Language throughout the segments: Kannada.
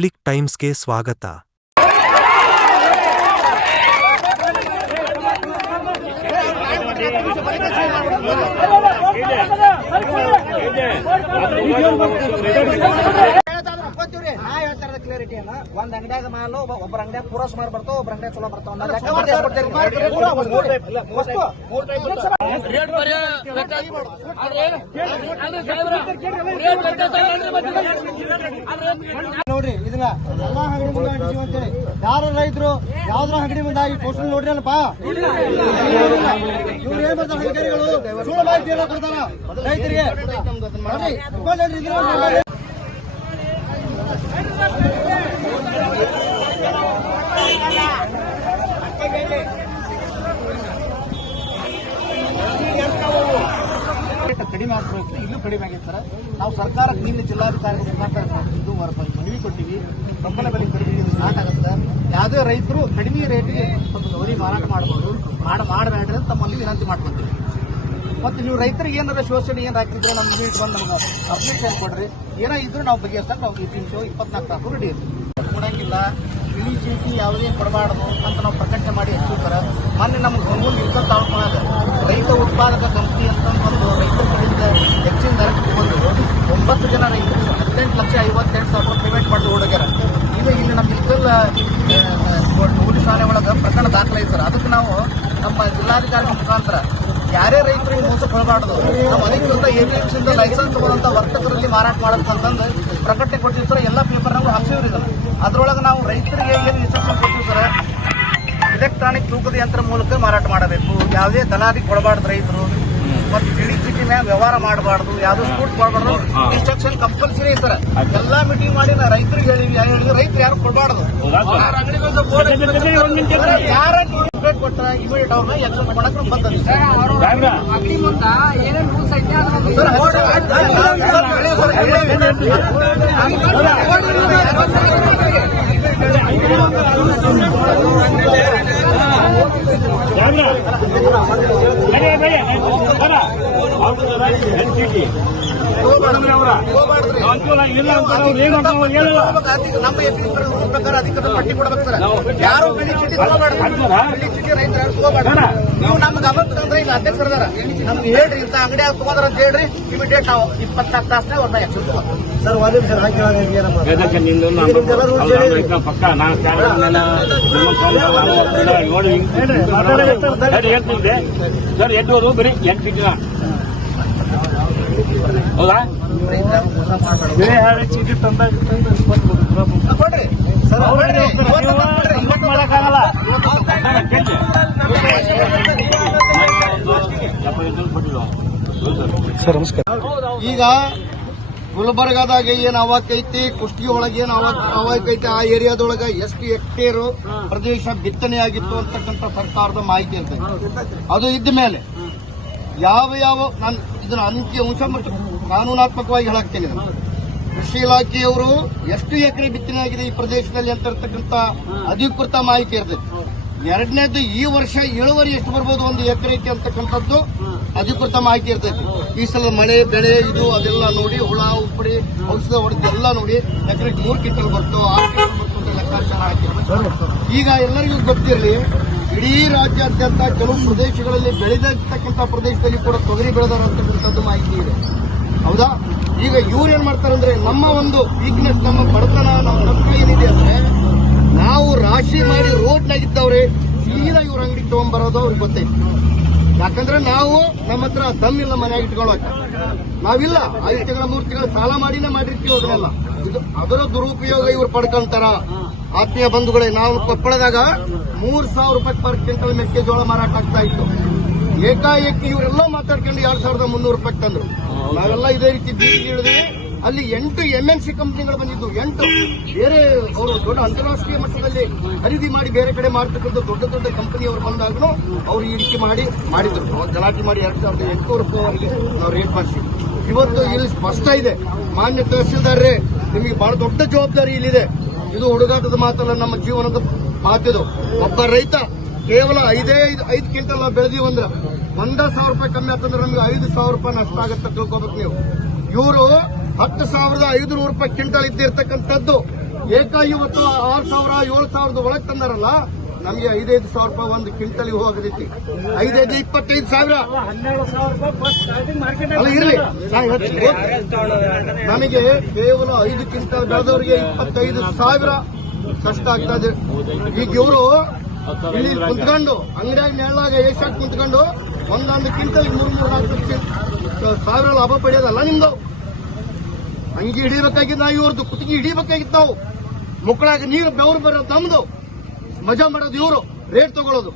ಪಬ್ಲಿಕ್ ಟೈಮ್ಸ್ಗೆ ಸ್ವಾಗತ. ಕ್ಲಾರಿಟಿಯನ್ನ ಒಂದ್ ಅಂಗಡಿಯಾಗ ಮಾಲು ಒಬ್ಬರ ಅಂಗಡಿಯಾಗ ಪೂರ ಸುಮಾರು ಬರ್ತಾವ, ಒಬ್ಬರ ಅಂಗಡಿಯಾಗ ಚಲೋ ಬರ್ತಾವ. ನೋಡ್ರಿ ಇದನ್ನ ಎಲ್ಲಾ ಅಂಗಡಿ ಮುಂದೆ ಅಂತೇಳಿ ಯಾರ ರೈತರು ಯಾವ್ದ್ರ ಅಂಗಡಿ ಮುಂದೆ ಈ ಪೋಸ್ಟರ್ ನೋಡ್ರಿ ಅಲ್ಲಪ್ಪ. ಇವ್ರು ಏನ್ ಬರ್ತಾರ ಅಧಿಕಾರಿಗಳು ಸುಳ್ಳು ಮಾಹಿತಿ ಎಲ್ಲ ಕೊಡ್ತಾರ ರೈತರಿಗೆ. ಕಡಿಮೆ ಆಗ್ಬೇಕು, ಇಲ್ಲೂ ಕಡಿಮೆ ಆಗೈತೆ ಸರ್. ನಾವು ಸರ್ಕಾರಕ್ಕೆ ನಿನ್ನೆ ಜಿಲ್ಲಾಧಿಕಾರಿಗಳು ಇದು ಮನವಿ ಕೊಟ್ಟಿವಿ. ಬೆಂಬಲ ಬೆಲೆ ಖರೀದಿ ಸ್ಟಾರ್ಟ್ ಆಗುತ್ತೆ. ಯಾವುದೇ ರೈತರು ಕಡಿಮೆ ರೇಟಿಗೆ ಒಂದು ಗೌರಿ ಮಾರಾಟ ಮಾಡಬಹುದು, ಮಾಡಬೇಡ್ರಿ ಅಂತ ತಮ್ಮಲ್ಲಿ ವಿನಂತಿ ಮಾಡ್ಕೊತೀವಿ. ಮತ್ತು ನೀವು ರೈತರಿಗೆ ಏನಾರ ಶೋಷಣೆ ಏನು ಹಾಕಿದ್ರೆ ನಮ್ಮ ಮೀಟ್ ಬಂದು ನಮ್ಗೆ ಅಪ್ಲಿಕೇಶನ್ ಕೊಡ್ರಿ. ಏನೋ ಇದ್ರು ನಾವು ಬಗೆಹರಿಸಕ್ಕೆ ನಾವು 24 ತಾಸು ರೆಡಿ ಕೊಡಂಗಿಲ್ಲ. ಇಳಿ ಚೀಟಿ ಯಾವುದೇ ಕೊಡಬಾರ್ದು ಅಂತ ನಾವು ಪ್ರಕಟಣೆ ಮಾಡಿ ಹೆಚ್ಚುತ್ತಾರೆ. ಮೊನ್ನೆ ನಮ್ಗೆ ಗಂಗೂರು ಇಳ್ಕೊಂಡು ತಾಳ್ಕೊಳ್ಳೋದು ರೈತ ಉತ್ಪಾದಕ ಕಂಪನಿ ಅಂತ ಒಂದು ರೈತರ ಕಡೆಯಿಂದ ಹೆಚ್ಚಿನ ದರಕ್ಕೆ ತಗೊಂಡು 9 ಜನ ರೈತರು 18,58,000 ಪೇಮೆಂಟ್ ಮಾಡಿ ಓಡೋಗ್ಯಾರ. ಈಗ ಇಲ್ಲಿ ನಮ್ಮ ಇಲ್ಕಲ್ ಪೊಲೀಸ್ ಠಾಣೆ ಒಳಗೆ ಪ್ರಕರಣ ದಾಖಲಾಯ್ತು ಸರ್. ಅದಕ್ಕೆ ನಾವು ನಮ್ಮ ಜಿಲ್ಲಾಧಿಕಾರಿ ಮುಖಾಂತರ ಯಾರೇ ರೈತರಿಗೆ ಮೋಸ ಕೊಡಬಾರ್ದು, ನಾವು ಅಧಿಕೃತ APMC ಲೈಸೆನ್ಸ್ ತಗೊಂಡಂತ ವರ್ತಕರಲ್ಲಿ ಮಾರಾಟ ಮಾಡಬೇಕಂತಂದು ಪ್ರಕಟಣೆ ಕೊಟ್ಟಿವಿ ಸರ್. ಎಲ್ಲ ಪೇಪರ್ನಾಗೂ ಹಾಕ್ಸಿವ್ರಿ. ಅದ್ರೊಳಗೆ ನಾವು ರೈತರಿಗೆ ಏನು ಇನ್ಸ್ಟ್ರಕ್ಷನ್ ಕೊಟ್ಟಿವಿ ಸರ್, ಇಲೆಕ್ಟ್ರಾನಿಕ್ ತೂಕದ ಯಂತ್ರ ಮೂಲಕ ಮಾರಾಟ ಮಾಡಬೇಕು, ಯಾವುದೇ ದಲಾಲಿ ಕೊಡಬಾರ್ದು ರೈತರು, ಮತ್ತು ಬಿಳಿ ಚೀಟಿ ಮ್ಯಾಗ ವ್ಯವಹಾರ ಮಾಡಬಾರ್ದು, ಯಾವ್ದು ಸ್ಕೂಟ್ ಕೊಡಬಾರ್ದು. Instruction compulsory sir. ಎಲ್ಲಾ ಮೀಟಿಂಗ್ ಮಾಡಿ ನಾ ರೈತರಿಗೆ ಹೇಳಿವಿ, ರೈತರು ಯಾರು ಕೊಡಬಾರ್ದು. ಯಾರ ಕೊಟ್ಟ ಇಮಿಡಿಯೇಟ್ ಅವ್ರನ್ನ ಎಕ್ಸನ್ ಮಾಡಕ್ಕೆ ಬಂದದ್ದು ನಮ್ಮ ಪ್ರಕಾರ ಅಧಿಕೃತ ಪಟ್ಟಿ ಕೊಡ್ಬೇಕು ಸರ್. ಯಾರು ಬಿಳಿ ಚೀಟಿ ಬಿಳಿ ಚೀಟಿ ರೈತರು ತಗೋಬಾರ್ದು. ನೀವು ನಮ್ಗೆ ಗಮನ ತಂದ್ರೆ ಈಗ ಅಧ್ಯಕ್ಷರದಾರ ನಮ್ಗೆ ಹೇಳ್ರಿ, ಇಂಥ ಅಂಗಡಿ ತಗೋದಾರ ಅಂತ ಹೇಳ್ರಿ. ಇಮಿಡಿಯೇಟ್ ನಾವು 24 ತಾಸನೇ ಅವ್ರನ್ನ ಆಕ್ಷನ್ ತಗೋತೀವಿ ಸರ್. ಒಂದೇ ನಿಮಿಷ ಸರ್ 8 ಬರೀ 8 ಜನ ಹೌದಾ? ಚೀಟಿ ತಂದಾಗ ಕೊಡ್ರಿ ಸರ್. ಮಾಡಕ್ಕಾಗಲ್ಲ. ಸರ್ ನಮಸ್ಕಾರ. ಈಗ ಗುಲ್ಬರ್ಗಾದಾಗ ಏನ್ ಅವಾಕೈತಿ, ಕುಷ್ಟಗಿ ಒಳಗೆ ಏನ್ ಅವಾಕೈತಿ, ಆ ಏರಿಯಾದೊಳಗ ಎಷ್ಟು ಹೆಕ್ಟೇರ್ ಪ್ರದೇಶ ಬಿತ್ತನೆ ಆಗಿತ್ತು ಅಂತಕ್ಕಂಥ ಸರ್ಕಾರದ ಮಾಹಿತಿ ಇರ್ತದೆ. ಅದು ಇದ್ದ ಮೇಲೆ ಯಾವ ನಾನು ಇದನ್ನ ಅಂಶ ಮತ್ತು ಕಾನೂನಾತ್ಮಕವಾಗಿ ಹೇಳಾಕ್ತೇನೆ. ಕೃಷಿ ಇಲಾಖೆಯವರು ಎಷ್ಟು ಎಕರೆ ಬಿತ್ತನೆ ಆಗಿದೆ ಈ ಪ್ರದೇಶದಲ್ಲಿ ಅಂತ ಇರ್ತಕ್ಕಂಥ ಅಧಿಕೃತ ಮಾಹಿತಿ ಇರ್ತದೆ. ಎರಡನೇದು ಈ ವರ್ಷ ಇಳುವರಿ ಎಷ್ಟು ಬರ್ಬೋದು ಒಂದು ಎಕರೆಗೆ ಅಂತಕ್ಕಂಥದ್ದು ಅಧಿಕೃತ ಮಾಹಿತಿ ಇರ್ತೈತಿ. ಈ ಸಲ ಮಳೆ ಬೆಳೆ ಇದು ಅದೆಲ್ಲ ನೋಡಿ, ಹುಳ ಉಪ್ಪಡಿ ಔಷಧ ಹೊಡೆದೆಲ್ಲ ನೋಡಿ ಎಕರೆಗೆ 3 ಕ್ವಿಂಟಲ್ ಬರ್ತು, 6 ಕ್ವಿಂಟಲ್ ಬರ್ತು ಅಂತ ಲೆಕ್ಕಾಚಾರ ಹಾಕಿರ್ತಾರೆ. ಈಗ ಎಲ್ಲರಿಗೂ ಗೊತ್ತಿರಲಿ, ಇಡೀ ರಾಜ್ಯಾದ್ಯಂತ ಕೆಲವು ಪ್ರದೇಶಗಳಲ್ಲಿ ಬೆಳೆದಿರ್ತಕ್ಕಂಥ ಪ್ರದೇಶದಲ್ಲಿ ಕೂಡ ತೊಗರಿ ಬೆಳೆದಾರ ಅಂತಕ್ಕಂಥದ್ದು ಮಾಹಿತಿ ಇದೆ. ಹೌದಾ? ಈಗ ಇವ್ರು ಏನ್ ಮಾಡ್ತಾರಂದ್ರೆ, ನಮ್ಮ ಒಂದು ವೀಕ್ನೆಸ್, ನಮ್ಮ ಬಡತನ, ನಮ್ಮ ಕಷ್ಟ ಏನಿದೆ ಅಂದ್ರೆ, ನಾವು ರಾಶಿ ಮಾಡಿ ರೋಡ್ನಾಗಿದ್ದವ್ರೆ ಸೀದಾ ಇವ್ರ ಅಂಗಡಿ ತಗೊಂಡ್ಬರೋದು ಅವ್ರಿಗೆ ಗೊತ್ತೈತಿ. ಯಾಕಂದ್ರೆ ನಾವು ನಮ್ಮ ಹತ್ರ ದಮ್ಮಿಲ್ಲ ಮನೆಯಾಗಿ ಇಟ್ಕೊಳ್ಳೋಕೆ, ನಾವಿಲ್ಲ 5 ತಿಂಗಳ 3 ತಿಂಗಳ ಸಾಲ ಮಾಡಿನೇ ಮಾಡಿರ್ತೀವಿ. ಅದನ್ನೆಲ್ಲ ಅದರ ದುರುಪಯೋಗ ಇವ್ರು ಪಡ್ಕೊಂತಾರ. ಆತ್ಮೀಯ ಬಂಧುಗಳೇ, ನಾವು ಕೊಪ್ಪಳದಾಗ 3,000 ರೂಪಾಯಿ ಪರ್ ಕ್ವಿಂಟಲ್ ಮೆಕ್ಕೆಜೋಳ ಮಾರಾಟ ಆಗ್ತಾ ಇತ್ತು. ಏಕಾಏಕಿ ಇವರೆಲ್ಲ ಮಾತಾಡ್ಕೊಂಡು 2,300 ರೂಪಾಯಿ ತಂದ್ರು. ನಾವೆಲ್ಲ ಇದೇ ರೀತಿ ಬೀದಿಗೆ ಇಳಿದ್ವಿ. ಅಲ್ಲಿ 8 MNC ಕಂಪನಿಗಳು ಬಂದಿದ್ದು. 8 ಬೇರೆ ಅವರು ದೊಡ್ಡ ಅಂತಾರಾಷ್ಟ್ರೀಯ ಮಟ್ಟದಲ್ಲಿ ಖರೀದಿ ಮಾಡಿ ಬೇರೆ ಕಡೆ ಮಾಡ್ತಕ್ಕಂಥ ದೊಡ್ಡ ಕಂಪನಿಯವರು ಬಂದಾಗೂ ಅವರು ಈ ರೀತಿ ಮಾಡಿದ್ರು. ಗಲಾಟೆ ಮಾಡಿ 2,800 ರೂಪಾಯಿವರೆಗೆ ನಾವು ರೇಟ್ ಮಾಡಿಸಿದ್ವಿ. ಇವತ್ತು ಇಲ್ಲಿ ಸ್ಪಷ್ಟ ಇದೆ, ಮಾನ್ಯ ತಹಸೀಲ್ದಾರ್ರೆ, ನಿಮಗೆ ಬಹಳ ದೊಡ್ಡ ಜವಾಬ್ದಾರಿ ಇಲ್ಲಿದೆ. ಇದು ಹುಡುಗಾಟದ ಮಾತಲ್ಲ, ನಮ್ಮ ಜೀವನದ ಮಾತಿದು. ಒಬ್ಬ ರೈತ ಕೇವಲ 5 ಕ್ವಿಂಟಲ್ ನಾವು ಬೆಳೆದೀವಂದ್ರೆ 1,000 ರೂಪಾಯಿ ಕಮ್ಮಿ ಆಗ್ತಂದ್ರೆ ನಮ್ಗೆ 5,000 ರೂಪಾಯಿ ನಷ್ಟ ಆಗತ್ತೆ ತಿಳ್ಕೊಬೇಕು ನೀವು. ಇವರು 10,500 ರೂಪಾಯಿ ಕ್ವಿಂಟಲ್ ಇದ್ದಿರ್ತಕ್ಕಂಥದ್ದು ಇವತ್ತು 6,000 7,000 ಒಳಗೆ ತಂದಾರಲ್ಲ, ನಮಗೆ 5,000 ರೂಪಾಯಿ ಒಂದು ಕ್ವಿಂಟಲ್ ಹೋಗದೈತಿ. 25,000 ಅಲ್ಲ ಇರ್ಲಿ, ನಮಗೆ ಕೇವಲ 5 ಕ್ವಿಂಟಲ್ ಬೆಳೆದವರಿಗೆ 25,000 ಕಷ್ಟ ಆಗ್ತಾ ಇದೆ. ಈಗ ಇವರು ಇಲ್ಲಿ ಕುಂತ್ಕೊಂಡು ಅಂಗಡಿಯಾಗ ನೆರಳಾಗ ಏಷ್ಯಾಕ್ ಕುಂತ್ಕೊಂಡು ಒಂದೊಂದು ಕ್ವಿಂಟಲ್ 3,000-4,000 ಲಾಭ ಪಡೆಯೋದಲ್ಲ ನಿಮ್ದು. ಅಂಗಿ ಹಿಡಿಬೇಕಾಗಿದ್ದು ನಾವು, ಇವ್ರದ್ದು ಕುತ್ತಿಗೆ ಹಿಡಿಬೇಕಾಗಿತ್ತು ನಾವು. ಮುಕ್ಕಳಾಗ ನೀರು ಬೆವರು ಬರೋದು ನಮ್ದು, ಮಜಾ ಮಾಡೋದು ಇವರು, ರೇಟ್ ತಗೊಳ್ಳೋದು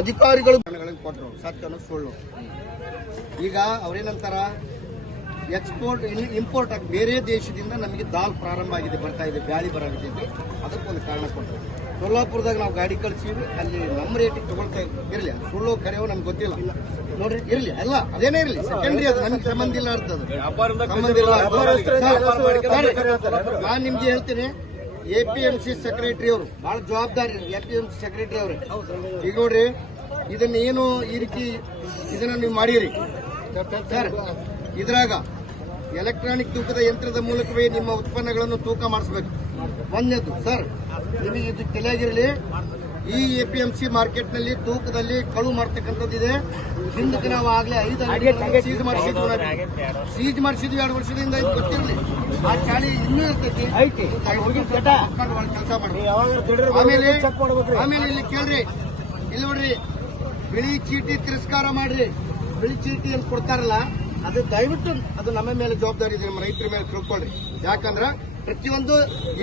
ಅಧಿಕಾರಿಗಳು ಕೊಟ್ಟರು. ಸತ್ಯನ ಸುಳ್ಳು. ಈಗ ಅವ್ರೇನಂತಾರ, ಎಕ್ಸ್ಪೋರ್ಟ್ ಇಂಪೋರ್ಟ್ ಆಗಿ ಬೇರೆ ದೇಶದಿಂದ ನಮಗೆ ದಾಲ್ ಪ್ರಾರಂಭ ಆಗಿದೆ, ಬರ್ತಾ ಇದೆ, ಬ್ಯಾಳಿ ಬರಾಗಿದೆ. ಅದಕ್ಕೊಂದು ಕಾರಣ ಕೊಟ್ಟರು. ಸೊಲ್ಲಾಪುರದಾಗ ನಾವು ಗಾಡಿ ಕಳಿಸಿವಿ, ಅಲ್ಲಿ ನಮ್ಮ ರೇಟಿಗೆ ತಗೊಳ್ತಾ ಇರಲಿ. ಸುಳ್ಳು ಕರೆಯೋ ನಮ್ಗೆ ಗೊತ್ತಿಲ್ಲ ನೋಡ್ರಿ, ಇರ್ಲಿ ಅಲ್ಲ ಅದೇನೇ ಇರಲಿ, ಸೆಕೆಂಡ್ರಿ ಅದು ನಮ್ಗೆ ಸಂಬಂಧ ಇಲ್ಲ ಅರ್ಥದ ಸಂಬಂಧ ಇಲ್ಲ. ನಾನು ನಿಮ್ಗೆ ಹೇಳ್ತೀನಿ, APMC ಸೆಕ್ರೆಟರಿ ಅವರು ಬಹಳ ಜವಾಬ್ದಾರಿ. APMC ಸೆಕ್ರೆಟರಿ ಅವ್ರೆ, ಈಗ ನೋಡ್ರಿ ಇದನ್ನ ಏನು ಈ ರೀತಿ ಇದನ್ನ ನೀವು ಮಾಡಿರಿ ಸರ್. ಇದ್ರಾಗ ಎಲೆಕ್ಟ್ರಾನಿಕ್ ತೂಕದ ಯಂತ್ರದ ಮೂಲಕವೇ ನಿಮ್ಮ ಉತ್ಪನ್ನಗಳನ್ನು ತೂಕ ಮಾಡಿಸಬೇಕು. ಒಂದನೇದು ಸರ್, ನಿಮಗೆ ಇದು ತಿಳಿಯಾಗಿರಲಿ, ಈ APMC ಮಾರ್ಕೆಟ್ ನಲ್ಲಿ ತೂಕದಲ್ಲಿ ಕಳು ಮಾಡ್ತಕ್ಕಂಥದ್ದಿದೆ. ಹಿಂದಕ್ಕೆ ನಾವು ಆಗ್ಲೇ 5 ಅಂಗಡಿ ಸೀಜ್ ಮಾಡಿಸಿದ್ವಿ 2 ವರ್ಷದಿಂದ. ಇದು ಗೊತ್ತಿರಲಿ, ಆ ಚಾಳಿ ಇನ್ನೂ ಇರ್ತೈತಿ, ಕೆಲಸ ಮಾಡಿ. ಆಮೇಲೆ ಇಲ್ಲಿ ಕೇಳ್ರಿ, ಇಲ್ಲಿ ನೋಡ್ರಿ, ಬಿಳಿ ಚೀಟಿ ತಿರಸ್ಕಾರ ಮಾಡ್ರಿ. ಬಿಳಿ ಚೀಟಿ ಅಂತ ಕೊಡ್ತಾರಲ್ಲ, ಅದು ದಯವಿಟ್ಟು ಅದು ನಮ್ಮ ಮೇಲೆ ಜವಾಬ್ದಾರಿ ಇದೆ, ನಮ್ಮ ರೈತರ ಮೇಲೆ ತಿಳ್ಕೊಳ್ರಿ. ಯಾಕಂದ್ರೆ ಪ್ರತಿಯೊಂದು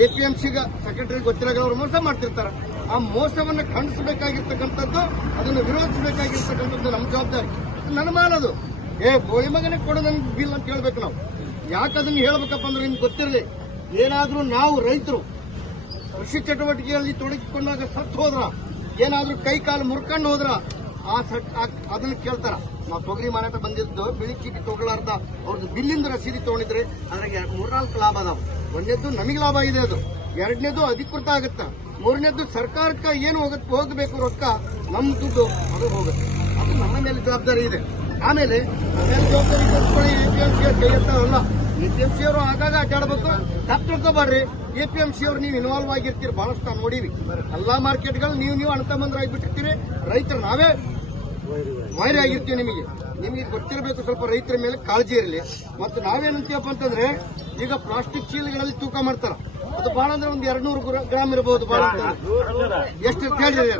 APMC ಸೆಕ್ರೆಟರಿ ಗೊತ್ತಿರಾಗ ಅವರು ಮೋಸ ಮಾಡ್ತಿರ್ತಾರೆ. ಆ ಮೋಸವನ್ನು ಖಂಡಿಸಬೇಕಾಗಿರ್ತಕ್ಕಂಥದ್ದು, ಅದನ್ನು ವಿರೋಧಿಸಬೇಕಾಗಿರ್ತಕ್ಕಂಥದ್ದು ನಮ್ಮ ಜವಾಬ್ದಾರಿ. ನನ್ನ ಮಾಡೋದು ಬೋಳಿ ಮಗನೇ ಕೊಡು ನನ್ಗೆ ಬಿಲ್ ಅಂತ ಹೇಳ್ಬೇಕು ನಾವು. ಯಾಕೆ ಅದನ್ನು ಹೇಳ್ಬೇಕಪ್ಪ ಅಂದ್ರೆ ನಿಮ್ಗೆ ಗೊತ್ತಿರಲಿ, ಏನಾದ್ರೂ ನಾವು ರೈತರು ಕೃಷಿ ಚಟುವಟಿಕೆಯಲ್ಲಿ ತೊಡಗಿಕೊಂಡಾಗ ಸತ್ತು ಹೋದ್ರ, ಏನಾದ್ರೂ ಕೈ ಕಾಲು ಮುರ್ಕೊಂಡು ಹೋದ್ರ ಅದನ್ನ ಕೇಳ್ತಾರ. ನಾವು ತೊಗರಿ ಮಾರಾಟ ಬಂದಿದ್ದು ಬಿಳಿ ಚೀಟಿ ತಗೊಳ್ಳಾರ್ದ ಅವ್ರದ್ದು ಬಿಲ್ಲಿಂದ ರಸೀದಿ ತಗೊಂಡಿದ್ರೆ ಅದ್ರಾಗ 3-4 ಲಾಭ ಅದಾವ. ಒಂದನೇದ್ದು ನಮಗೆ ಲಾಭ ಇದೆ, ಅದು ಎರಡನೇದು ಅಧಿಕೃತ ಆಗುತ್ತ, ಮೂರನೇದ್ದು ಸರ್ಕಾರಕ್ಕೆ ಏನು ಹೋಗಬೇಕು ರೊಕ್ಕ, ನಮ್ಮ ದುಡ್ಡು ಅದು ಹೋಗುತ್ತೆ. ಅದು ನಮ್ಮ ಮೇಲೆ ಜವಾಬ್ದಾರಿ ಇದೆ. ಆಮೇಲೆ ಜವಾಬ್ದಾರಿ APMC ಕೈ ಎತ್ತಾರಲ್ಲ, APMC ಅವರು ಆಗಾಗ ಅಡ್ಡಾಡ್ಬೇಕು. ತಪ್ಪು ತಿಳ್ಕೊಬಾರ್ರಿ, APMC ಅವ್ರು ನೀವು ಇನ್ವಾಲ್ವ್ ಆಗಿರ್ತೀರಿ, ಬಹಳಷ್ಟು ನಾವು ನೋಡಿವಿ. ಎಲ್ಲಾ ಮಾರ್ಕೆಟ್ಗಳು ನೀವು ಅಣ್ಣ ತಮ್ಮಂದ್ರಾಗ್ಬಿಟ್ಟಿರ್ತೀರಿ, ರೈತರು ನಾವೇ ವೈರಿ ಆಗಿರ್ತೀವಿ. ನಿಮಗೆ ಗೊತ್ತಿರಬೇಕು, ಸ್ವಲ್ಪ ರೈತರ ಮೇಲೆ ಕಾಳಜಿ ಇರಲಿ. ಮತ್ತು ನಾವೇನಂತೀವಪ್ಪ ಅಂತಂದ್ರೆ, ಈಗ ಪ್ಲಾಸ್ಟಿಕ್ ಚೀಲಗಳಲ್ಲಿ ತೂಕ ಮಾಡ್ತಾರ, ಅದು ಬಹಳ ಅಂದ್ರೆ ಒಂದು 200 ಗ್ರಾಮ್ ಇರಬಹುದು. ಬಹಳ ಎಷ್ಟು ಹೇಳಿದ್ರೆ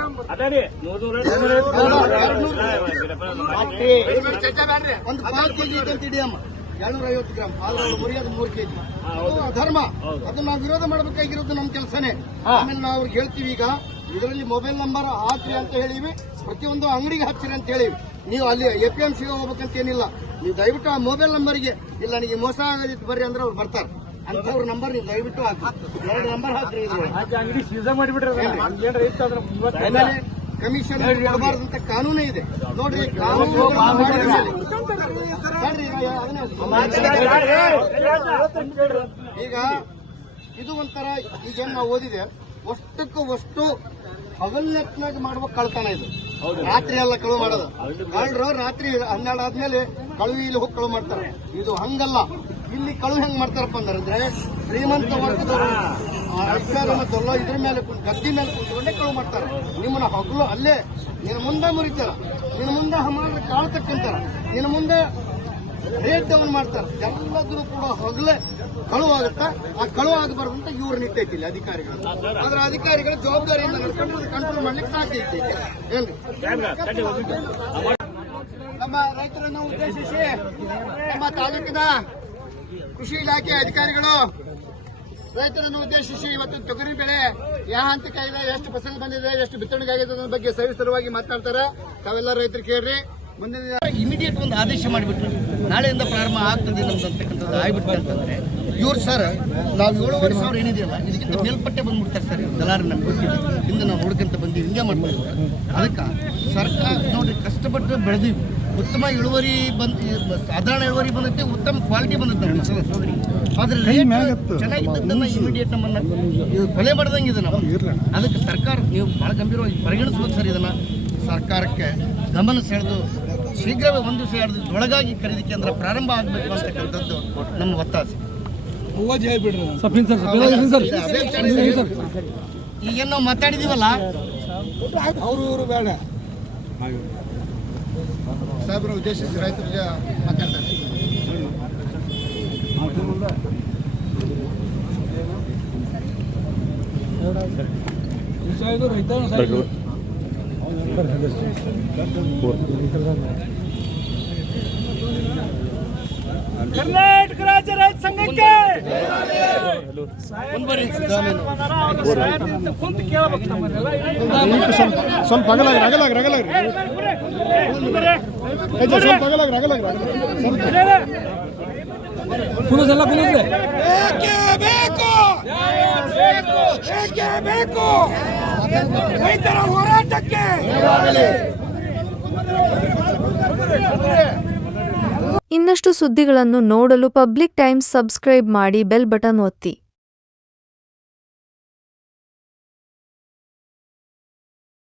ಒಂದು 5 ಕೆಜಿ ಇದೆ ಅಂತ ಇಡಿಯಮ್ಮ, 250 ಗ್ರಾಮ್ ಮುರಿಯೋದು 3 ಕೆಜಿ. ಅದು ಧರ್ಮ, ಅದನ್ನ ನಾವು ವಿರೋಧ ಮಾಡಬೇಕಾಗಿರೋದು ನಮ್ಮ ಕೆಲಸನೇ. ಆಮೇಲೆ ನಾವು ಅವ್ರಿಗೆ ಹೇಳ್ತೀವಿ, ಈಗ ಇದರಲ್ಲಿ ಮೊಬೈಲ್ ನಂಬರ್ ಹಾಕ್ರಿ ಅಂತ ಹೇಳಿವಿ, ಪ್ರತಿಯೊಂದು ಅಂಗಡಿಗೆ ಹಚ್ಚಿರಿ ಅಂತ ಹೇಳಿವಿ. ನೀವು ಅಲ್ಲಿ APMC ಹೋಗ್ಬೇಕಂತ ಏನಿಲ್ಲ, ನೀವು ದಯವಿಟ್ಟು ಆ ಮೊಬೈಲ್ ನಂಬರ್ಗೆ, ಇಲ್ಲ ನನಗೆ ಮೋಸ ಆಗೋದಿತ್ತು ಬರ್ರಿ ಅಂದ್ರೆ ಅವ್ರು ಬರ್ತಾರೆ. ಅಂತವ್ರ ನಂಬರ್ ನೀವು ದಯವಿಟ್ಟು ಹಾಕಿ, 2 ನಂಬರ್ ಹಾಕ್ರಿ. ಆಮೇಲೆ ಕಮಿಷನ್ ಕೊಡಬಾರ್ದಂತ ಕಾನೂನೇ ಇದೆ ನೋಡ್ರಿ. ಈಗ ಇದು ಒಂಥರ ಈಗೇನ್ ನಾವು ಓದಿದೆ, ಅಷ್ಟು ಹಗಲ್ನೆತ್ನಾಗ ಮಾಡುವ ಕಳ್ತನ ಇದು. ರಾತ್ರಿ ಎಲ್ಲ ಕಳುವು ಮಾಡೋದು, ಕಳ್ಳರು ರಾತ್ರಿ 12 ಆದ್ಮೇಲೆ ಕಳುವು ಇಲ್ಲಿ ಹೋಗಿ ಕಳುವು ಮಾಡ್ತಾರೆ. ಇದು ಹಂಗಲ್ಲ. ಇಲ್ಲಿ ಕಳುವು ಹೆಂಗ್ ಮಾಡ್ತಾರಪ್ಪ ಅಂದ್ರೆ, ಶ್ರೀಮಂತ ವರ್ಗದವರು ಮತ್ತೆಲ್ಲ ಇದ್ರ ಮೇಲೆ ಗದ್ದಿ ಮೇಲೆ ಕುಂತ್ಕೊಂಡೇ ಕಳುವು ಮಾಡ್ತಾರೆ. ನಿಮ್ಮನ್ನ ಹಗಲು ಅಲ್ಲೇ ನಿನ್ನ ಮುಂದೆ ಮುರಿತಾರ, ನಿನ್ನ ಮುಂದೆ ಹಮಾರ ಕಾಳ್ತಕ್ಕಂತಾರ, ನಿನ್ನ ಮುಂದೆ ರೇಟ್ ಡೌನ್ ಮಾಡ್ತಾರೆ. ಎಲ್ಲದೂ ಕೂಡ ಹಗಲೇ ಕಳುವಾಗುತ್ತಾ, ಆ ಕಳುವು ಆಗಬಾರ್ದಂತ ಇವ್ರು ನಿಟ್ಟೈತಿಲ್ಲ ಅಧಿಕಾರಿಗಳು. ಆದ್ರೆ ಅಧಿಕಾರಿಗಳ ಜವಾಬ್ದಾರಿಯಿಂದ ನಡ್ಕೊಂಡ್ರೆ ಕಂಟ್ರೋಲ್ ಮಾಡ್ಲಿಕ್ಕೆ ಸಾಧ್ಯ ಐತಿ. ಏನ್ರಿ, ನಮ್ಮ ರೈತರನ್ನು ಉದ್ದೇಶಿಸಿ ನಮ್ಮ ತಾಲೂಕಿನ ಕೃಷಿ ಇಲಾಖೆ ಅಧಿಕಾರಿಗಳು ರೈತರನ್ನು ಉದ್ದೇಶಿಸಿ ಇವತ್ತು ತೊಗರಿ ಬೆಳೆ ಯಾವ ಹಂತಕ್ಕಾಗಿದೆ, ಎಷ್ಟು ಫಸಲು ಬಂದಿದೆ, ಎಷ್ಟು ಬಿತ್ತನೆ ಆಗಿದೆ ಅನ್ನೋ ಬಗ್ಗೆ ಸವಿಸ್ತರವಾಗಿ ಮಾತನಾಡ್ತಾರೆ. ತಾವೆಲ್ಲ ರೈತರು ಕೇಳ್ರಿ. ಮುಂದಿನ ಇಮಿಡಿಯೇಟ್ ಒಂದು ಆದೇಶ ಮಾಡಿಬಿಟ್ರು, ನಾಳೆಯಿಂದ ಪ್ರಾರಂಭ ಆಗ್ತದೆ ನಮ್ದು ಅಂತಕ್ಕಂಥದ್ದು ಆಗ್ಬಿಟ್ಟು ಅಂತಂದ್ರೆ, ಇವ್ರು ಸರ್ ನಾವು 7,500 ಏನಿದೆಯಲ್ಲ ಇದಕ್ಕಿಂತ ಮೇಲ್ಪಟ್ಟೆ ಬಂದ್ಬಿಡ್ತಾರೆ ಸರ್. ದಲಾರ ನಮ್ಗೆ ಗೊತ್ತಿದೆ, ಹಿಂದೆ ನಾವು ನೋಡ್ಕೊಂತ ಬಂದೀವಿ, ಹಿಂಗೆ ಮಾಡ್ತೀವಿ. ಅದಕ್ಕೆ ಸರ್ಕಾರ ನೋಡ್ರಿ, ಕಷ್ಟಪಟ್ಟು ಬೆಳೆದೀವಿ, ಉತ್ತಮ ಇಳುವರಿ ಸಾಧಾರಣ ಇಳುವರಿ ಬಂದೈತೆ, ಉತ್ತಮ ಕ್ವಾಲಿಟಿ ಬಂದೈತೆ ನಮ್ಮ. ಆದ್ರೆ ಚೆನ್ನಾಗಿದ್ದನ್ನ ಇಮಿಡಿಯೇಟ್ ನಮ್ಮನ್ನ ಕೊಲೆ ಮಾಡ್ದಂಗಿದೆ ನಾವು. ಅದಕ್ಕೆ ಸರ್ಕಾರ ನೀವು ಬಹಳ ಗಂಭೀರವಾಗಿ ಪರಿಗಣಿಸ್ಬೇಕು ಸರ್. ಇದನ್ನ ಸರ್ಕಾರಕ್ಕೆ ಗಮನ ಸೆಳೆದು ಶೀಘ್ರವೇ 1 ದಿವಸ 2 ದಿವಸದೊಳಗಾಗಿ ಖರೀದಿ ಕೇಂದ್ರ ಪ್ರಾರಂಭ ಆಗಬೇಕು ಅಂತಕ್ಕಂಥದ್ದು ನಮ್ಮ ಒತ್ತಾಸೆ. ಈಗೇನು ನಾವು ಮಾತಾಡಿದೀವಲ್ಲ ಅವರು ಬೇಡ ಸಾಹೇಬ್ರ ಉದ್ದೇಶಿಸಿ ರೈತರಿಗೆ ಮಾತಾಡ್ತಾರೆ. ಕರ್ನಾಟಕ ರಾಜ್ಯ ರೈತ ಸಂಘಕ್ಕೆ ಸ್ವಲ್ಪ ರೈತರ ಹೋರಾಟಕ್ಕೆ ಇನ್ನಷ್ಟು ಸುದ್ದಿಗಳನ್ನು ನೋಡಲು ಪಬ್ಲಿಕ್ ಟೈಮ್ಸ್ ಸಬ್ಸ್ಕ್ರೈಬ್ ಮಾಡಿ ಬೆಲ್ ಬಟನ್ ಒತ್ತಿ.